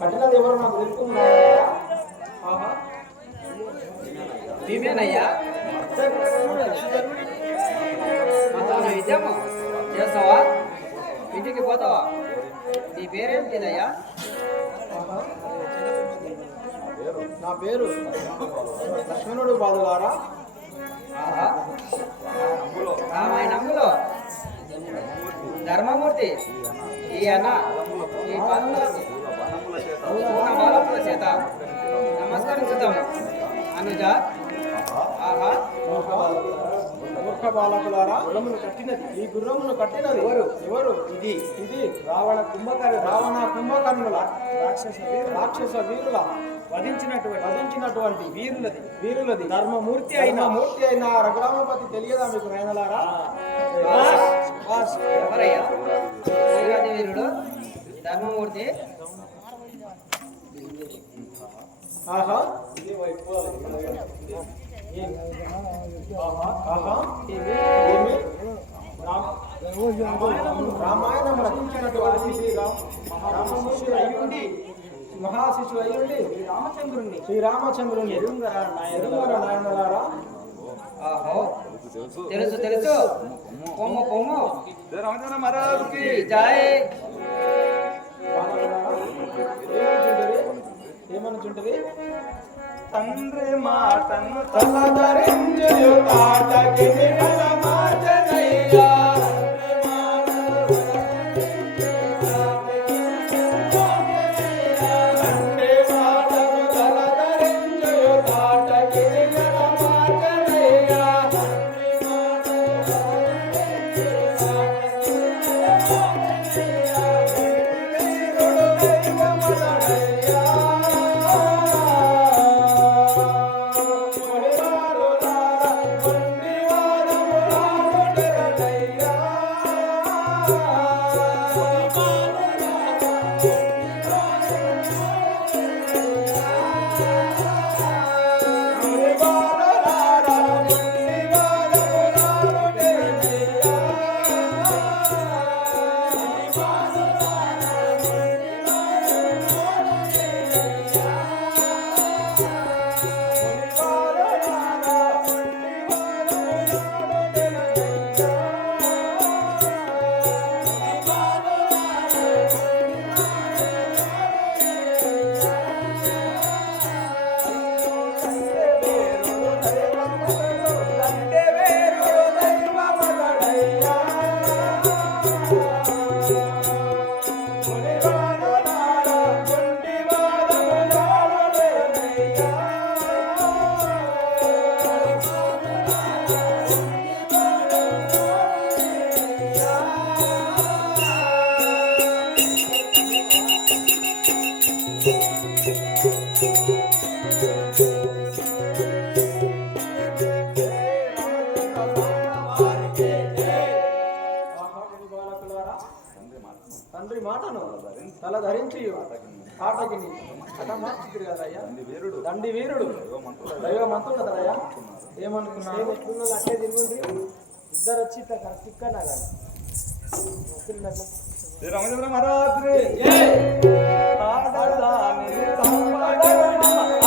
కట్టినది ఎవరు నాకు తెలుసుకున్నా? నీవేనయ్యా విద్యము చేస్తావా? ఇంటికి పోతావా? నీ పేరేంటిదయ్యా? నా పేరు లక్ష్మణుడు బాదుగారా. రామాయణంలో ధర్మమూర్తి ఈ అన్న ఈ పదములకు బాలకుల చేత నమస్కరించుతాము. అనుజ మూర్ఖ బాలకులారా, ఈ గుర్రమును కట్టినది ఎవరు? ఇది రావణ కుంభకర్ణుల రాక్షస వీరుల వధించినటువంటి వీరులది ధర్మమూర్తి అయిన రఘురామపతి తెలియదా మీకు రైనలారా? ఎవరయ్యా వీరుడు ధర్మమూర్తి? ఆహా రామాయణం రచించినటువంటి మహాశిశువు అయ్యుండి శ్రీరామచంద్రుని నాయనలారా. తెలుసు పొమ్ము పొమ్ము జై. ఏమనుచుంటది? తండ్రి మాటను తలదరించు తాటకి నిగల మాటనయ్యా. తండ్రి మాటను తలదరించు తాటకి నిగల మాటనయ్యా. తండ్రి మాటను తల ధరించి ఆటకి అట మార్చిరు కదయ్యా. దండి వీరుడు దైవ మంత్రుడు కదయ్యా. ఏమనుకున్నాను? అట్లే తిరుగుంది ఇద్దరు వచ్చి తిక్కనా కదా రామచంద్ర మహారాజు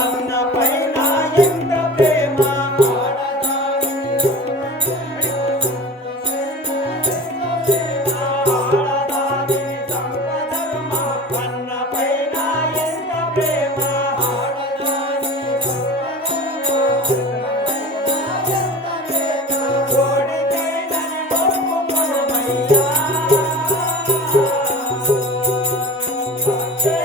అన్న పైన ఎంత ప్రేమ. Yeah.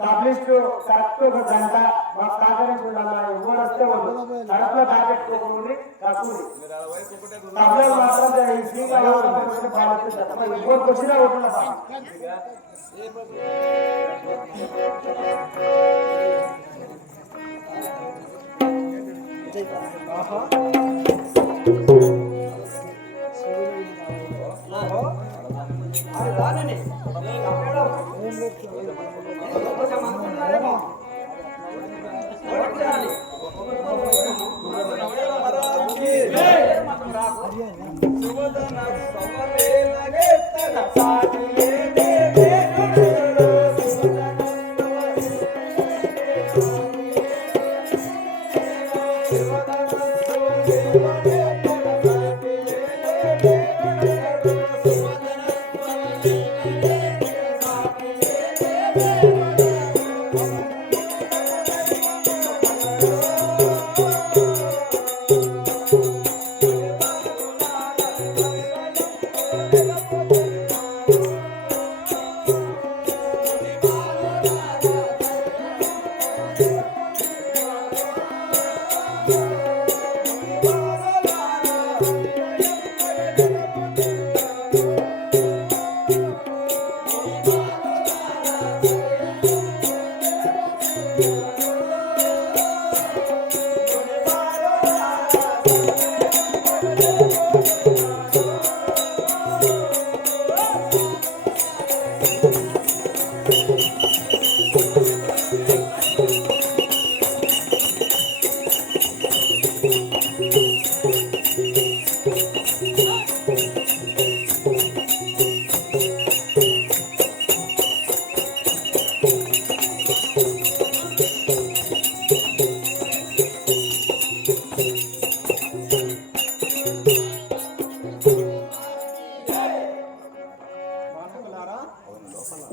పబ్లిస్ట్ కరెక్ట్ ఒక గంట మాకు సహకరించి ఉండాలి. ఎవరు వస్తే వాళ్ళు కడుపులో తాగెట్టుకోకుండా కక్కుని సభ్యులు మాత్రం ఈ శ్రీగా ఎవరికి వచ్చినా ఒకటి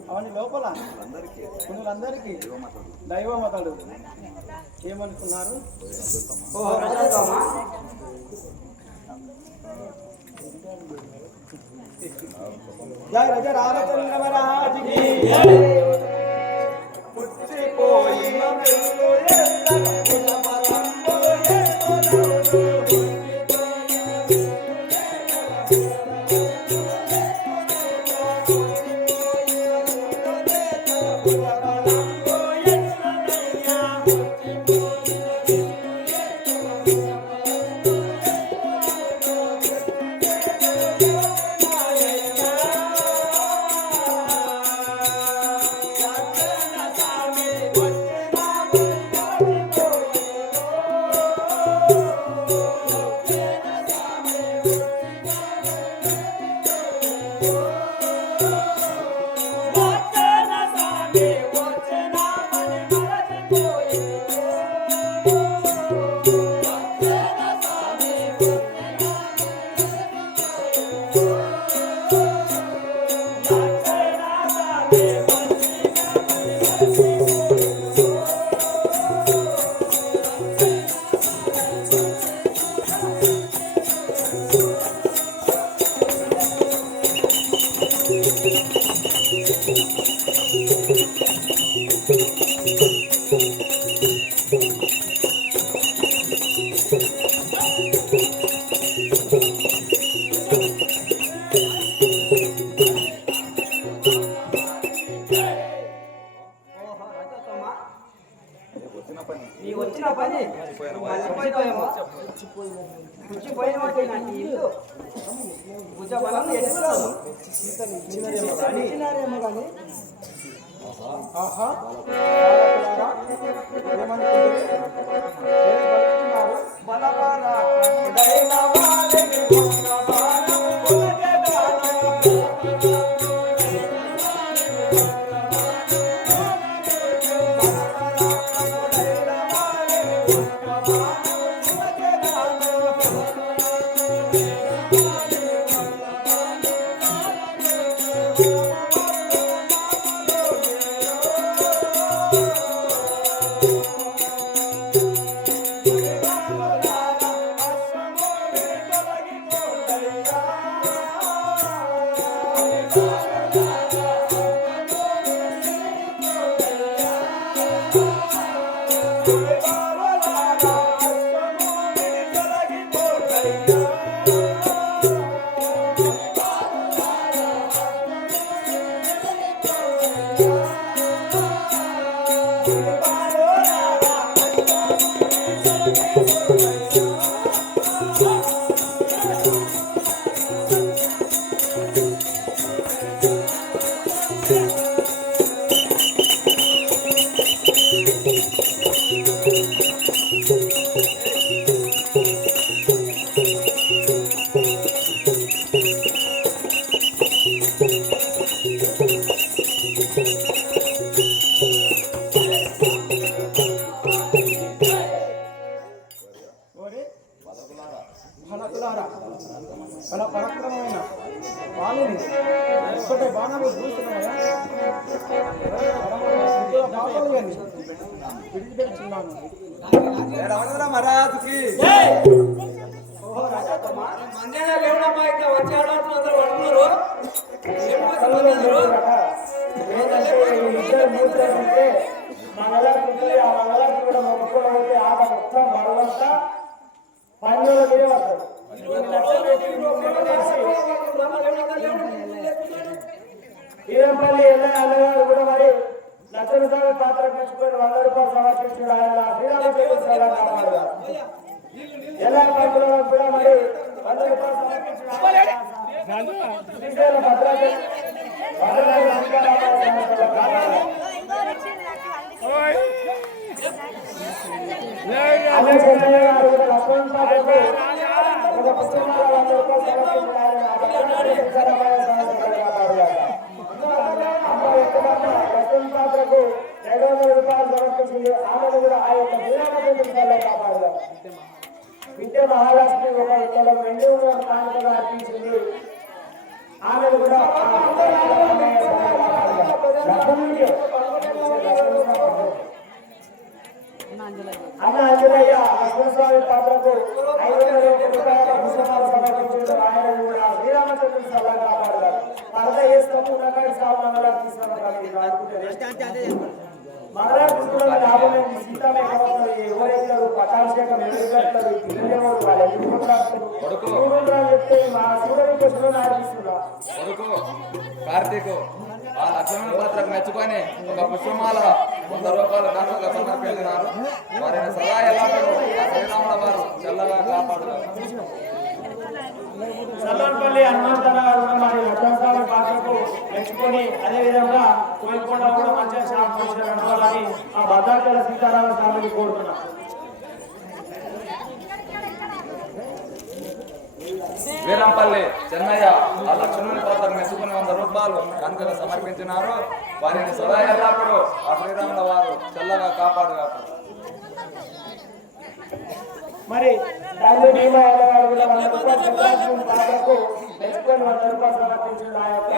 అవని లోపల కొందరందరికీ దైవమతడు ఏమనుకున్నారు? జయ రజ రామచంద్ర మహారాజుకి పుచ్చిపోయిన వచ్చిన పని పుచ్చిపోయినట్టే నాకు ఇల్లు భుజబలం ఎట్లున్నాను ఫలకులారా ఫల పరాక్రమమైన వాళ్ళని ఒక్కటే బాణాలు చూస్తున్నాయా పాపాలు కానీ విడిచిపెడుతున్నాను. రామచంద్ర మహారాజుకి ఓహో రాజాత్తమ్మ మందేనా లేవుడమ్మా ఇంకా వచ్చే ఆడవాళ్ళు అందరూ పడుతున్నారు ఏం కోసం కళ్ళు మందేందరు? ఏంటంటే ఇద్దరు మూర్తులు ఉంటే మంగళార్తి ఆ మంగళార్తి కూడా మొక్కులు అయితే ఆ మొత్తం బరువంతా పన్నుల మీద పడతారు. ఈరంపల్లి ఎల్లయ్య అన్నగారు కూడా మరి లక్షల రూపాయల పాత్ర పెంచుకొని 100 రూపాయలు సమర్పించారు. ఆయన శ్రీరామచంద్ర కాపాడారు. ఎల్లయ్య పంతులకు కూడా మరి 100 రూపాయలు సమర్పించారు. శ్రీశైల భద్రాచలం అదే చెన్నయ్య గారు కూడా లక్ష్మణ్ పాత్రకు ఒక పుస్తకాలు 100 రూపాయలు సమర్పించారు. అమ్మ ఎక్కువ లక్ష్మణ్ పాత్రకు 200 రూపాయలు సమర్పించింది. ఆమెను కూడా ఆ యొక్క శ్రీరామచంద్రుల కాపాడారు. విద్య మహాలక్ష్మి ఒక కులం 200 కానుకగా అర్పించింది. ఆమెను కూడా అన్న అంజనయ్య లక్ష్మణస్వామి పాత్రకు 500 రూపాయల పుస్తకాలు సమర్పించారు. ఆయన కూడా శ్రీరామచంద్రుని సభ కాపాడారు. పరద వేసుకొని ఉన్నకాడి సాగు మంగళార్తి మంగళార్తి లాభమైంది. సీతమే కావాలి ఎవరెక్కరు పటాభిషేకం ఎదురుగట్టరు పిల్లలేవారు వాళ్ళు ఎదుర్కొంటారు చెప్తే మా సూర్యుడికి శివుని ఆడిస్తున్నా కొడుకు కార్తీకు ఆ లక్ష్మణ పాత్రకు మెచ్చుకొని ఒక పుష్పమాల 100 రూపాయల కానుకగా సమర్పించినారు. వారిని సదా ఎల్లప్పుడూ ఆ శ్రీరాముల వారు చల్లగా కాపాడుతారు. సల్లాన్పల్లి హనుమంతన్న గారు కూడా మరి లక్ష్మణస్వామి పాత్రకు మెచ్చుకొని అదేవిధంగా కోల్కొండ కూడా మంచిగా శాంతి నడవాలని ఆ భద్రాచల సీతారామ స్వామిని కోరుతున్నాం. వీరంపల్లి చెన్నయ్య ఆ లక్ష్మణుని పాత్రకు మెచ్చుకుని 100 రూపాయలు కానుకగా సమర్పించినారు. వారిని సదా ఎల్లప్పుడూ ఆ శ్రీరాముల వారు చల్లగా కాపాడుగాక. మరి తండ్రి భీమయ్య గారు కూడా 100 రూపాయలు శివరాత్రి పాత్రకు మెచ్చుకొని 100 రూపాయలు సమర్పించిన ఆ యొక్క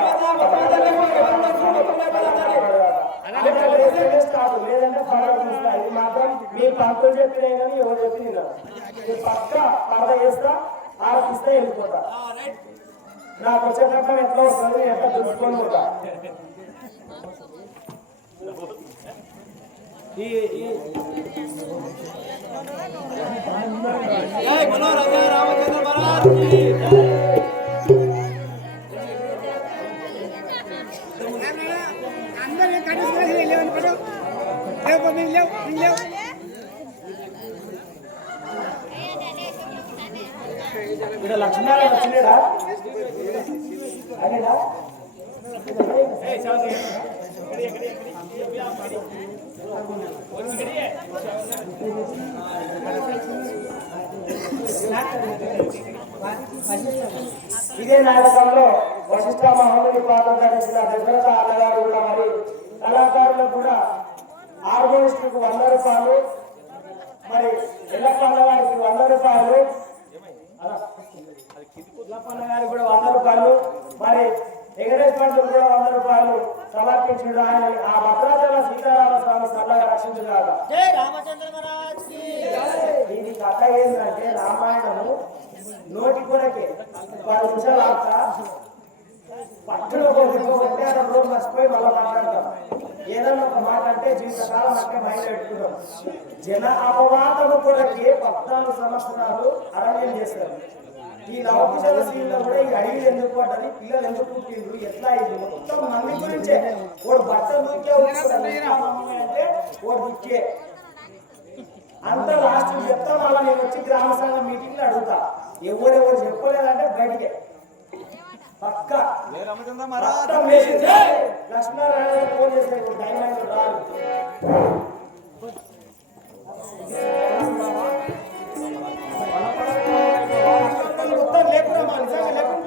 లేదంటే పడవ చూస్తా. ఇది మాత్రం మీ పంతులు చెప్పినా కానీ ఎవరు చెప్పిన పక్క పడవ వేస్తా ఆరపిస్తే వెళ్ళిపోతా. నాకు వచ్చేటప్పుడు ఎట్లా వస్తుంది ఎట్లా తెలుసుకొని పోతా. రామచంద్ర మహారాజ్ అందరూ కనీసం లేవని పడు లేవు ఇక్కడ లక్ష్మీనారాయణ వచ్చినాడా అదేనా ఇదే నాటకంలో వశిష్ఠ మహోదరి పాత్ర ధరించిన దశరథ అన్నగారు కూడా మరి కళాకారులకు కూడా ఆర్గనిస్టుకు 100 రూపాయలు మరి ఎల్లప్ప అన్నగారికి 100 రూపాయలు ఎల్లప్ప గారికి కూడా 100 రూపాయలు మరి వెంకటేశ్వర పంతులు కూడా 100 రూపాయలు సమర్పించిన ఆయన ఆ భద్రాచల సీతారామ స్వామి సభగా రక్షించుగాక. దీనికి కథ ఏంటంటే రామాయణము నోటి కొరకే 10 నిమిషాలు ఆపుతా పట్టులో కొట్టే రోజు మర్చిపోయి మళ్ళీ మాట్లాడతాం. ఏదైనా ఒక మాట అంటే జీవితకాలం అంటే మైండ్ పెట్టుకుంటాం. జన అపవాదము కొరకే 14 సంవత్సరాలు అరణ్యం చేస్తారు. ఈ లౌకిక సీన్లో కూడా ఈ అడవిలు ఎందుకు పడ్డది, పిల్లలు ఎందుకు పుట్టిండ్రు, ఎట్లా అయింది మొత్తం మంది గురించే. వాడు బట్ట దూకే అంటే వాడు దుక్కే అంత లాస్ట్ చెప్తా. మళ్ళీ నేను వచ్చి గ్రామ సంఘ మీటింగ్ లో అడుగుతా. ఎవరెవరు చెప్పలేదంటే బయటికే పక్క లక్ష్మీనారాయణ ఫోన్ చేసే టైం అయితే రాదు. మొత్తం లేకుండా మా నిజంగా లేకుండా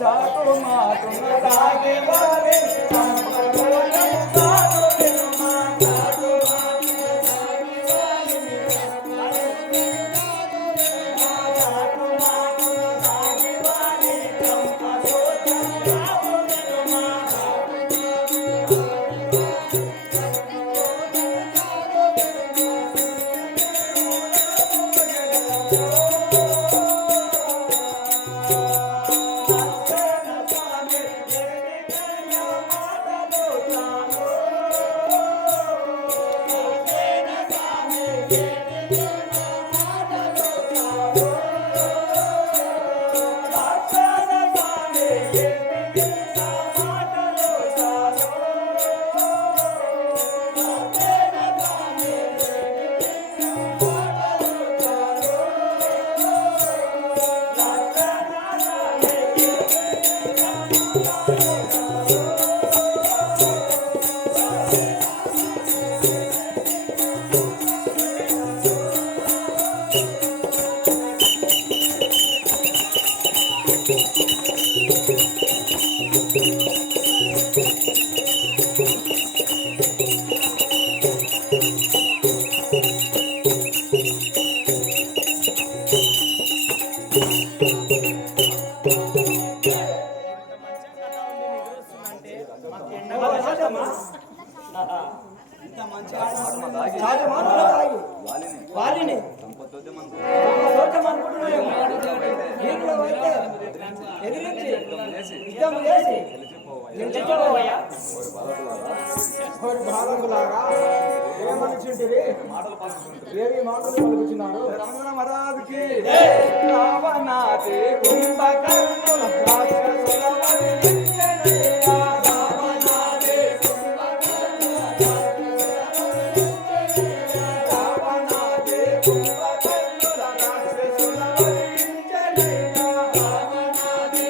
చాటు మాటున తాగే వారే వాలిని ఎదిరించి యుద్ధం చేసి బాలకులాగా ఏమనిచింటివి ఏవి మాటలు పలుకుతున్నారు రమణ మహారాజుకి రావణాది కుంభకర్ణుల రాక్షసుల వధించెనయ్యా. రావణాది రావణాది కుంభకర్ణుల రాక్షసుల వధించెనయ్యా. రావణాది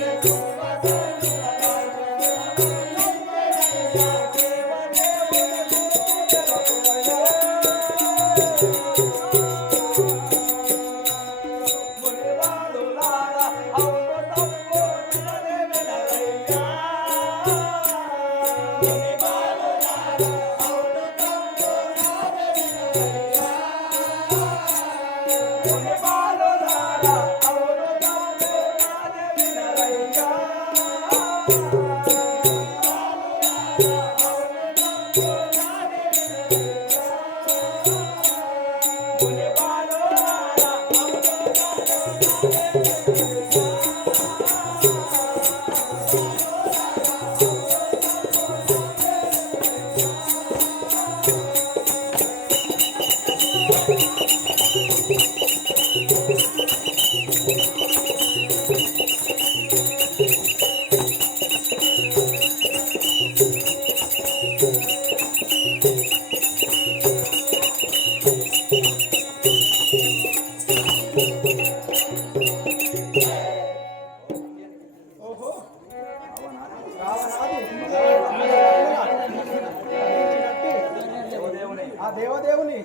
ఆ దేవదేవుని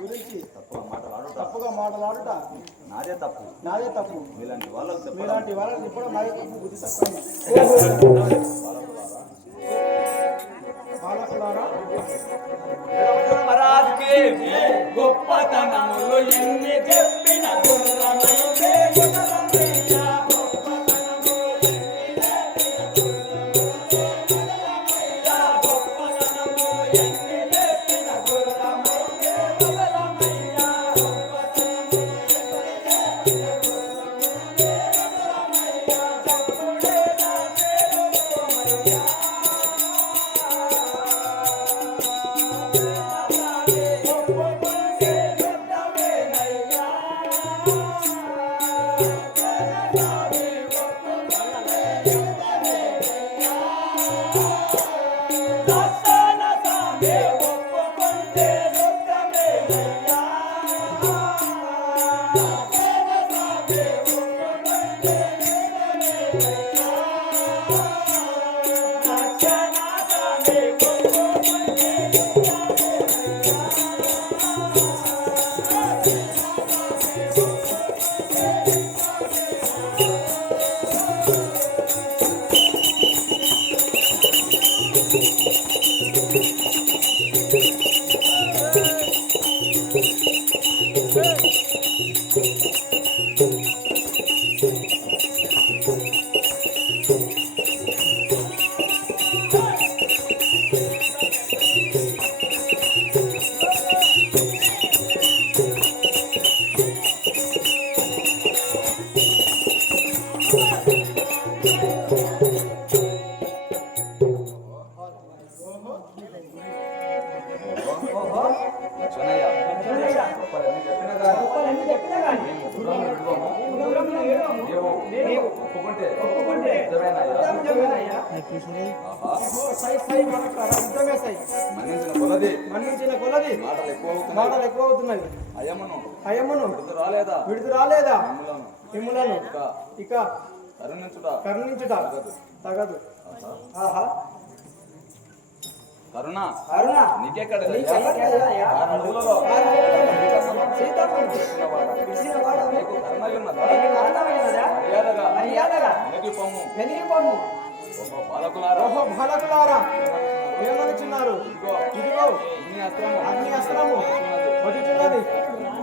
గురించి తప్పుగా మాట్లాడుట నాదే తప్పు. మీలాంటి వాళ్ళకి ఇప్పుడు నాదే తప్పు, బుద్ధి తక్కువ. బాలకులారా మహారాజుకి గొప్పతనములు ఎన్ని చెప్పిన Yeah. గొప్పలన్నీ చెప్పినా కానీ మేము దూరంలో విడువము. నీవు ఒప్పుకుంటే నిజమేనయ్యా. ఆహా. మన్నించిన కొలది మాటలు ఎక్కువ అవుతున్నాయి. అయమును విడుదల రాలేదా మిమ్ములను ఇక కరుణించుట తగదు. ఆహా. కరుణ నీకెక్కడ బాలకులారా ఏమనుచున్నారు? ఇదిగో అగ్ని అస్త్రము వచ్చుచున్నది,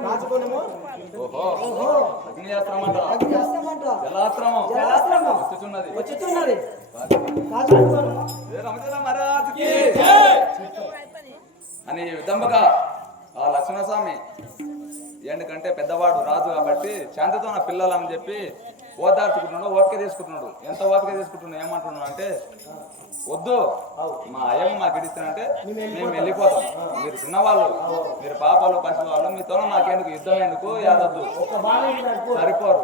కాచుకొనుము. అగ్ని అస్త్రమంట జలాస్త్రము వచ్చుచున్నది, అని విధంగా ఆ లక్ష్మణస్వామి ఎందుకంటే పెద్దవాడు రాజు కాబట్టి శాంతితో నా పిల్లలని చెప్పి ఓదార్చుకుంటున్నాడు, ఓపిక తీసుకుంటున్నాడు. ఎంత ఓపిక తీసుకుంటున్నాడు ఏమంటున్నాడు అంటే, వద్దు మా అయ్యమ్మ మాకు ఇడిస్తానంటే మేము వెళ్ళిపోతాం, మీరు చిన్నవాళ్ళు, మీరు పాపాలు పసివాళ్ళు, మీతో మాకెందుకు యుద్ధం ఎందుకు యాదద్దు సరిపోరు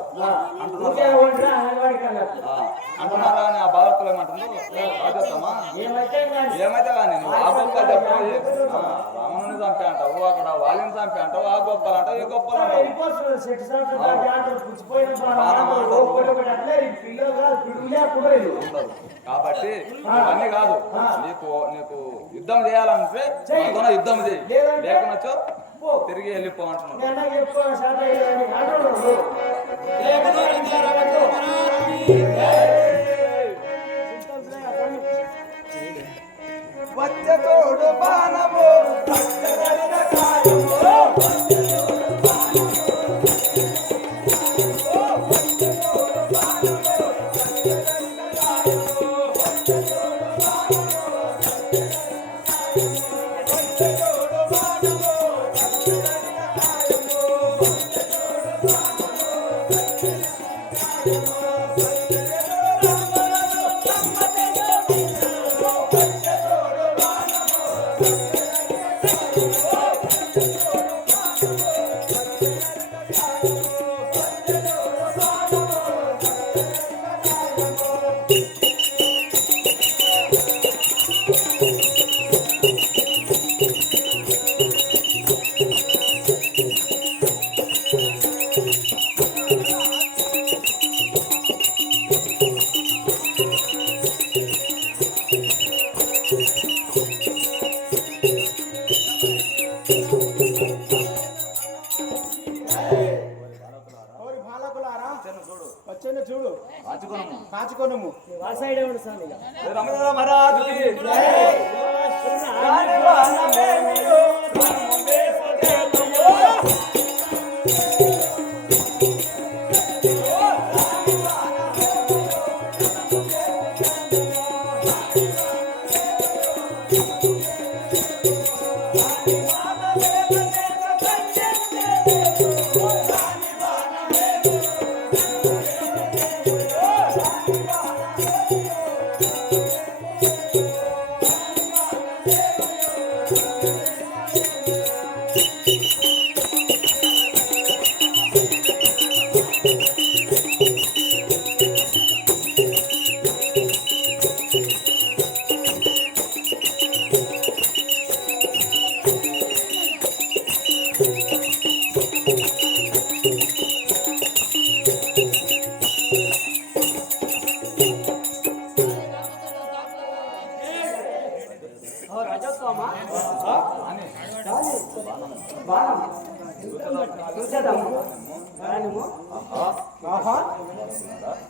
అంటున్నారా అని ఆ బాలకులు ఏమంటున్నారు, రాజోత్తమా ఏమైతే కానీ నువ్వు ఆ గొప్పలు చెప్పి రాముని చంపే అంటావు, అక్కడ వాళ్ళని చంపే అంటావు, ఆ గొప్పలు అంటావు, ఈ గొప్పలు అంటావు. కాబట్టి ఇవన్నీ కాదు, నీకు యుద్ధం చేయాలంటే యుద్ధం చేయి, లేకునొచ్చో తిరిగి వెళ్ళిపో అంటున్నాడు. వచ్చతోడు బాణము చూడు కాచుకొనుము.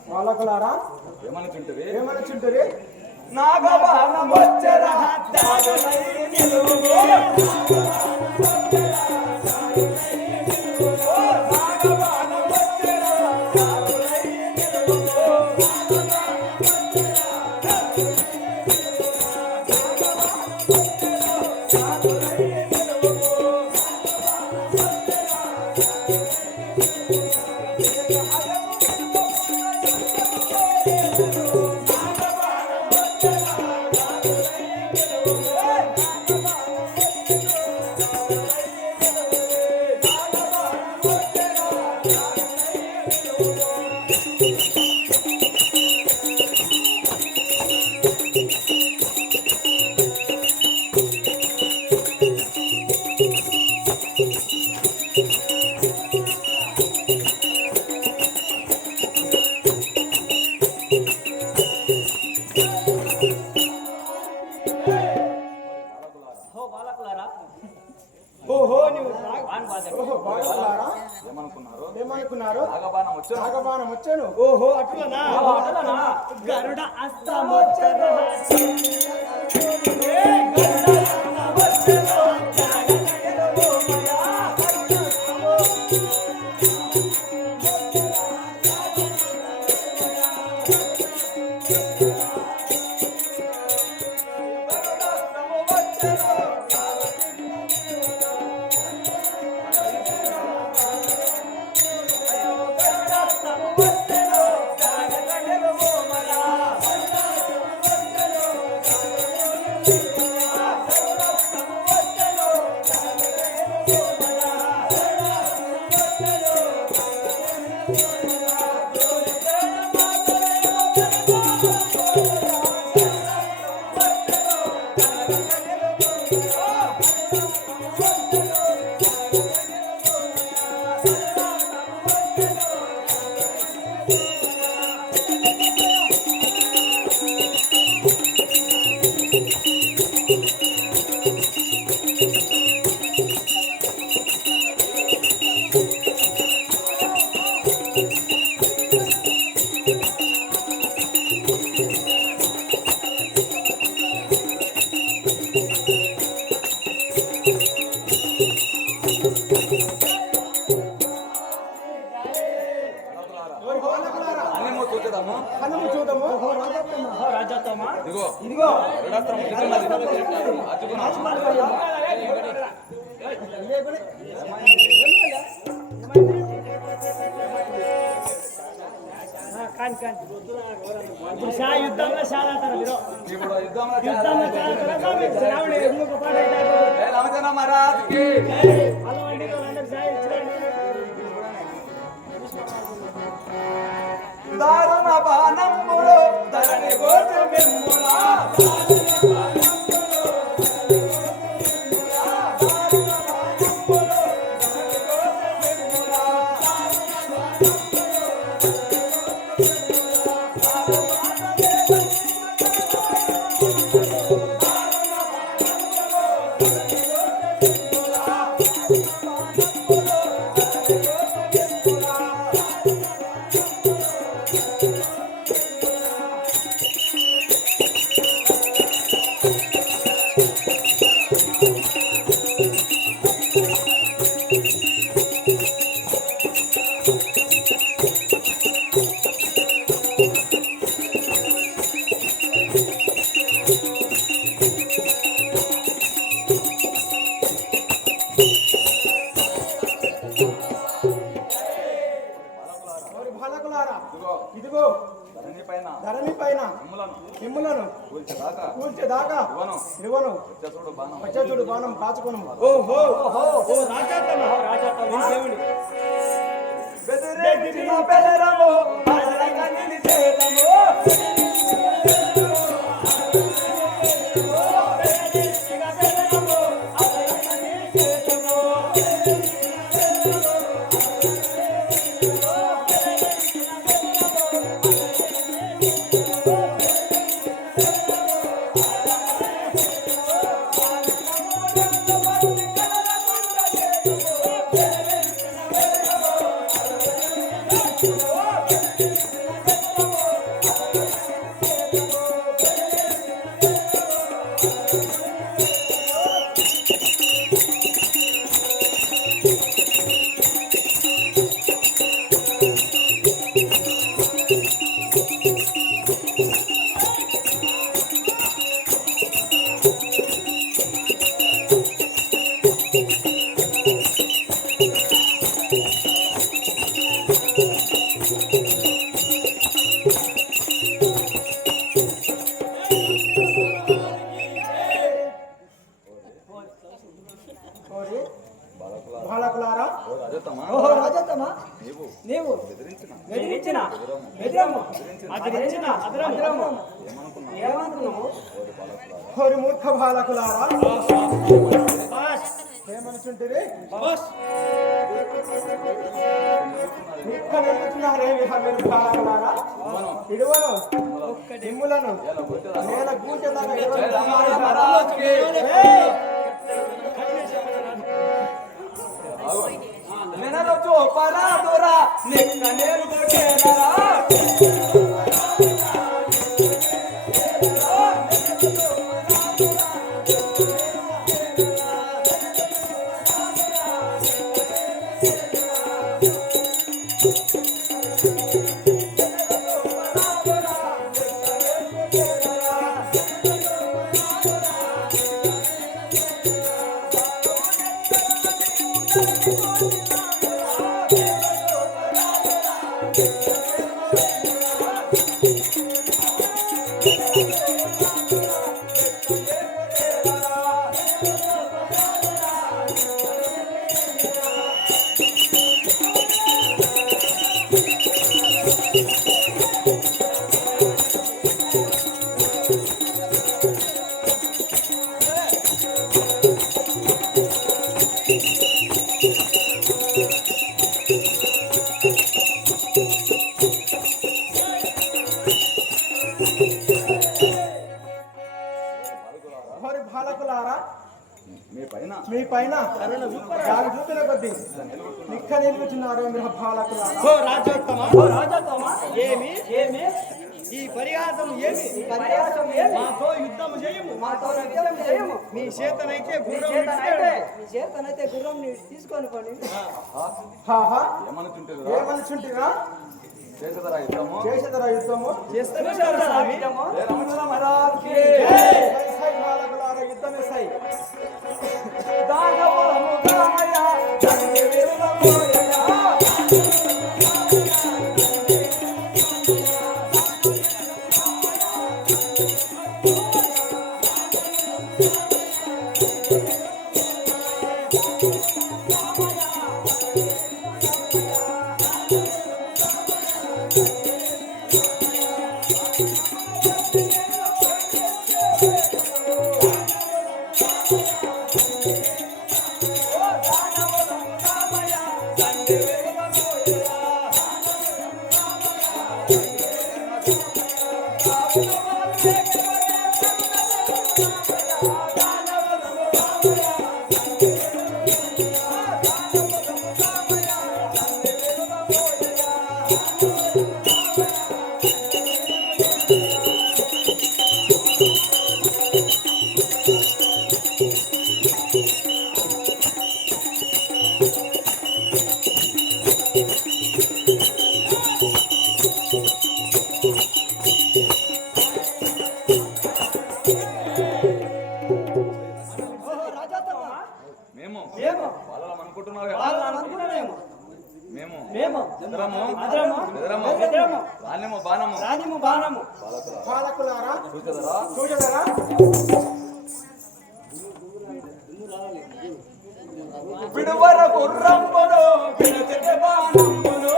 బాలకులారా ఏమనుచుంటురి? నాగబాణం వచ్చెరా ఓహో నువ్వు ఓహో బాలకులారా ఏమనుకున్నారు నాగబాణం వచ్చాను ఓహో అట్లనా గరుడ అస్తమొచ్చను ఇదిగో యుద్ధంలో చాలా దారుణ బాణంబులో ధరణి గోచ మెమ్ములా ఇదిగో ధరణి పైన హిమ్ములను కూల్చేదాకా ఇవ్వను వచ్చేచుడు బాణం కాచుకోను ఓహో ఓ రాజాతమ దేవుడి బెదిరెచ్చిన బెదరము అసలగా నిలిచేదము బాలకులారా ఓహో రాజతమా నీవు బెదిరించిన బెదిరము అదిరించిన అదిరము ఏమనుకున్నావు ఓరి మూర్ఖ బాలకులారా ఏమనుకుంటుంది బస్ ఇక్కడ వెళ్తున్నారే మీరు పాలకులారా ఇడువను నిమ్ములను నేల గూంచెదాకా నెనరొచ్చు పరాదురా నిక్క నేను కొట్టేదరా బాలకులారా మీ పైన గాలి చూపిన కొద్ది నిక్క నిలుచున్నారు మీరు బాలకులారా ఓ రాజోత్తమ ఏమి ఈ పరిహాసం ఏమి మాతో యుద్ధము చేయము నీ చేతనైతే గుర్రం తీసుకొని పోనీ హాహా ఏమనుకుంటుందిరా ఏమనుచుంటిరా చేసేదరా యుద్ధము చేసేదరా యుద్ధము ఏ రమణ మహారాజ్కి సై బాలకులారా యుద్ధమే సై దానవము దామయ తండ్రి వీరులమోయయ మేము వాళ్ళం అనుకుంటున్నావేమో మేము బెదరము రాణిము బాణము బాలకులారా చూచెదరా చూడదరా విడువర గుర్రంబుడు వినుచెడు బాణంబుడు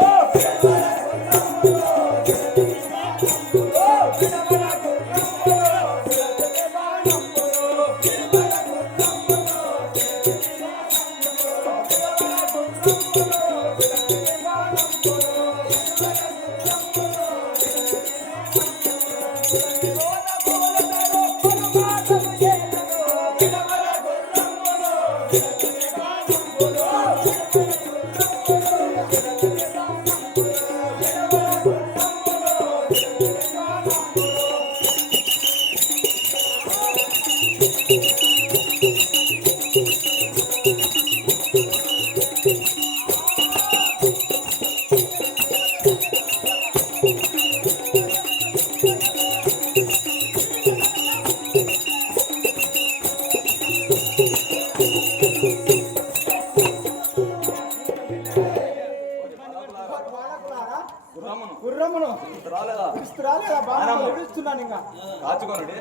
గుర్రమును రాలేదా రాలేదా బాణము విడుస్తున్నాను ఇంకా కాచుకోనుడి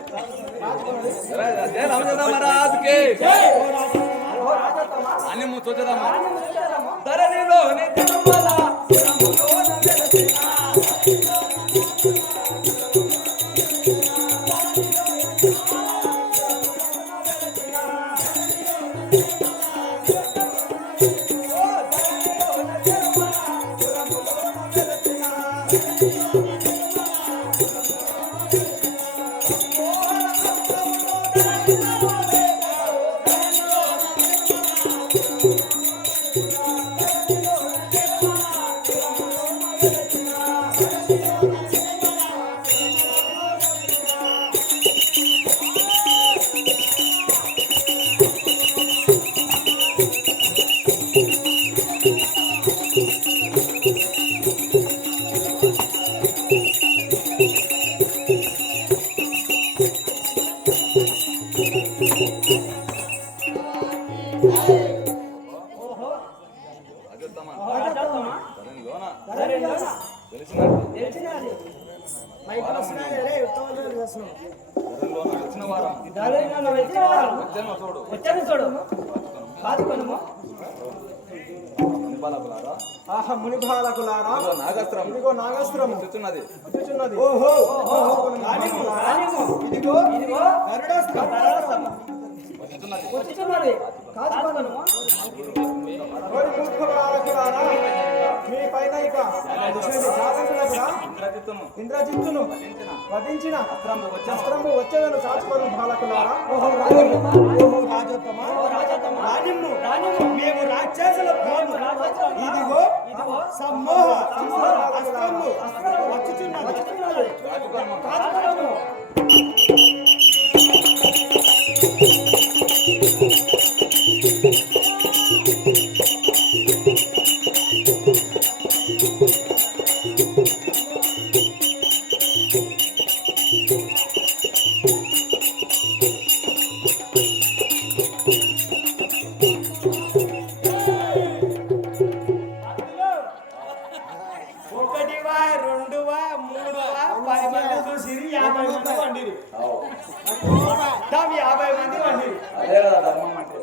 రామచంద్రమహారాజుకి అన్ని చూచదమ్మా ధరణిలో తిరుమల అజత్తమా రాజత్తమా సరేనా సరేనా తెలిసినట్టు తెలిసినది మైకులు వస్తున్నాయి రే ఉత్తమాలు చేస్తున్నాం సరేలోన వచ్చిన వారం దారిలో వచ్చిన వారు వచ్చాను చూడు వచ్చాను చూడు కాదుకొనుము నింపాలకులారా ఆహా మునిభాలకులారా ఇదిగో నాగస్త్రం ఇదిగో నాగస్త్రము వచ్చుచున్నది వచ్చుచున్నది ఓహో రానిమ్ము. రానిమ్ము. ఇదిగో ఇదిగో గరుడాస్త్రం. గరుడాస్త్రము. వచ్చుచున్నది వచ్చుచున్నది కాదుకొనుము ఓరి మూర్ఖబాలకులారా, మీ పైన ఇక సాధకులకురా ఇంద్రజిత్తును ఇంద్రజిత్తును వధించిన అస్త్రము వచ్చాను అస్త్రము వచ్చేదను కాచుకొని బాలకులారా. ఓహో రాజత్తమా ఓహో రాజోత్తమా, ఓహో రాజత్తమా రానిమ్ము. రానిమ్ము. మేము రాక్షసుల మేము రాక్షసులం. ఇదిగో ఇదిగో సమ్మోహ అస్త్రము. అస్త్రము వచ్చుచున్నది. వచ్చుచున్నది రాజుకర్మ కాదుకొనుము ఒకటివా రెండువా మూడువా 10 మంది చూసిరి 50 మంది వండిరి. మొత్తం 50 మంది వండిరి. అదే కదా ధర్మం అంటే